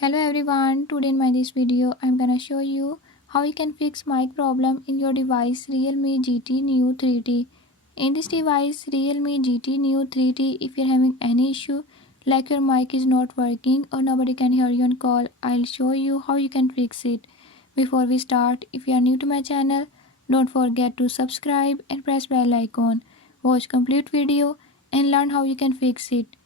Hello everyone, today in my this video I'm gonna show you how you can fix mic problem in your device Realme GT Neo 3T. In this device Realme GT Neo 3T, if you're having any issue like your mic is not working or nobody can hear you on call, I'll show you how you can fix it. Before we start, if you are new to my channel, don't forget to subscribe and press bell icon. Watch complete video and learn how you can fix it.